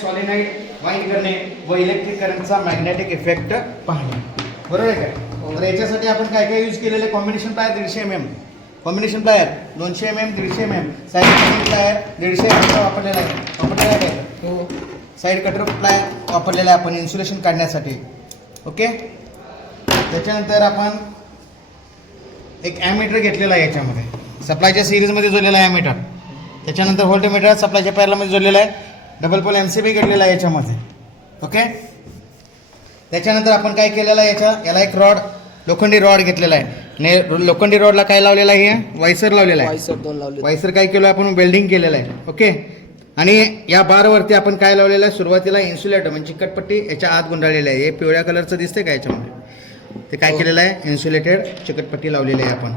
सॉलिनाइड wind करणे व electric करंटचा मॅग्नेटिक इफेक्ट पाहणे. बरोबर आहे का? तर याच्यासाठी आपण काय काय यूज केलेले combination plier 150 mm, combination plier 200 mm, 150 mm, side cutting plier 150 mm वापरलेला आहे तो साईड कटर प्लायर वापरलेला आहे आपण इन्सुलेशन काढण्यासाठी. ओके. त्याच्यानंतर आपण एक ॲमीटर घेतलेला आहे याच्यामध्ये सप्लायच्या सिरीजमध्ये जोडलेला आहे ॲमीटर. त्याच्यानंतर व्होल्टमीटर सप्लायच्या पॅरलमध्ये जोडलेला आहे. डबल पोल MCB घेतलेला आहे याच्यामध्ये. ओके. त्याच्यानंतर आपण काय केलेलं आहे याला एक रॉड लोखंडी रॉड घेतलेला आहे. लोखंडी रॉडला काय लावलेला आहे वायसर लावलेला आहे. वायसर काय केलं आपण वेल्डिंग केलेलं आहे. ओके. आणि या बारवरती आपण काय लावलेलं आहे सुरुवातीला इन्सुलेटर म्हणजे चिकटपट्टी याच्या आत गुंडाळलेली आहे. हे पिवळ्या कलरचं दिसते का याच्यामध्ये ते काय केलेलं आहे इन्सुलेटेड चिकटपट्टी लावलेली आहे आपण.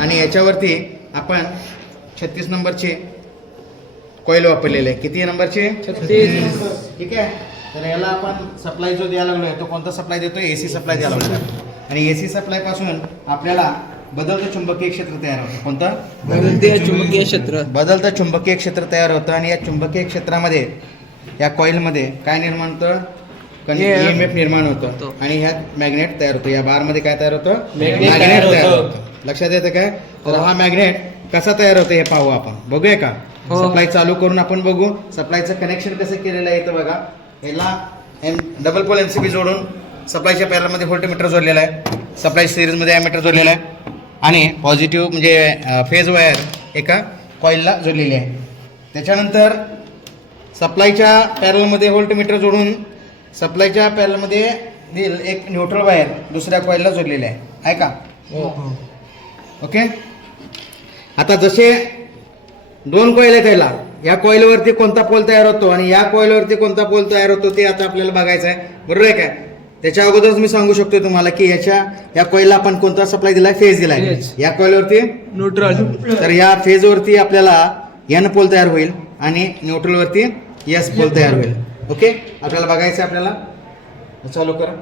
आणि याच्यावरती आपण 36 नंबरचे कॉईल वापरलेले आहे. किती नंबरचे 36. ठीक आहे. तर याला आपण सप्लाय जो द्यायला लागलो आहे तो कोणता सप्लाय देतो AC सप्लाय द्यायला लागलो आहे. आणि AC सप्लाय पासून आपल्याला बदलतं चुंबकीय क्षेत्र तयार होतं. कोणतं बदलतं चुंबकीय क्षेत्र तयार होतं. आणि या चुंबकीय क्षेत्रामध्ये या कॉईलमध्ये काय निर्माण होतं EMF निर्माण होतं. आणि ह्यात मॅग्नेट तयार होतं. या बारमध्ये काय तयार होतं मॅग्नेट तयार होतं. लक्षात येतं काय? तर हा मॅग्नेट कसा तयार होतो हे पाहू आपण. बघूया का? सप्लाय चालू करून आपण बघू सप्लायचं कनेक्शन कसं केलेलं आहे. इथं बघा याला डबल पोल MCB जोडून सप्लायच्या पॅरलमध्ये व्होल्टमीटर जोडलेला आहे. सप्लाय सिरीजमध्ये ॲमीटर जोडलेला आहे. आणि पॉझिटिव्ह म्हणजे फेज वायर एका कॉईलला जोडलेली आहे. त्याच्यानंतर सप्लायच्या पॅरलमध्ये व्होल्टमीटर जोडून सप्लायच्या पॅरलमध्ये एक न्यूट्रल वायर दुसऱ्या कॉईलला जोडलेली आहे का? ओके. आता जसे दोन कॉईल आहेत त्याला या कॉईलवरती कोणता पोल तयार होतो आणि या कॉईलवरती कोणता पोल तयार होतो ते आता आपल्याला बघायचं आहे. बरोबर आहे काय? त्याच्या अगोदरच मी सांगू शकतो तुम्हाला की या कॉईलला आपण कोणता सप्लाय दिलाय फेज दिलाय. या कॉईलवरती न्यूट्रल. तर या फेजवरती आपल्याला N पोल तयार होईल आणि न्यूट्रलवरती S पोल तयार होईल. ओके. आपल्याला बघायचं आहे. आपल्याला चालू करा.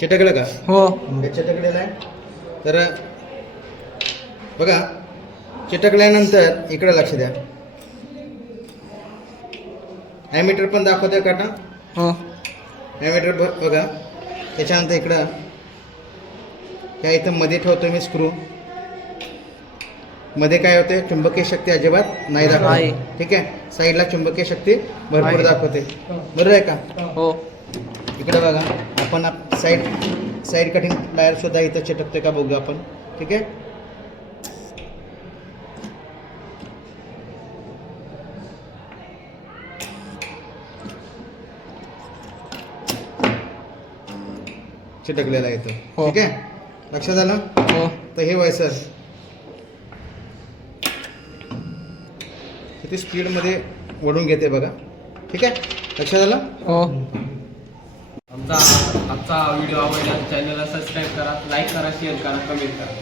चिटकलं का? हो चिटकलेलं आहे. तर बघा चिटकल्यानंतर इकडे लक्ष द्या ॲमीटर पण दाखवतोय का? ॲमीटर बघा. त्याच्यानंतर इकडं त्या इथं मध्ये ठेवतो मी स्क्रू. मध्ये काय होते चुंबकीय शक्ती अजिबात नाही दाखवते. ठीक आहे. साईडला चुंबकीय शक्ती भरपूर दाखवते. बरोबर आहे का? हो. इकडे बघा आपण साईड कटिंग प्लायर सुद्धा इथं चिटकते का बघू आपण. ठीक आहे. चिटकलेला आहे इथं. ठीक आहे. लक्षात आलं? हो. तर हे वायसर किती स्पीडमध्ये ओढून घेते बघा. ठीक आहे. लक्षात आलं? हो. आमचा व्हिडिओ आवडला चॅनलला सबस्क्राईब करा, लाईक करा, शेअर करा, कमेंट करा.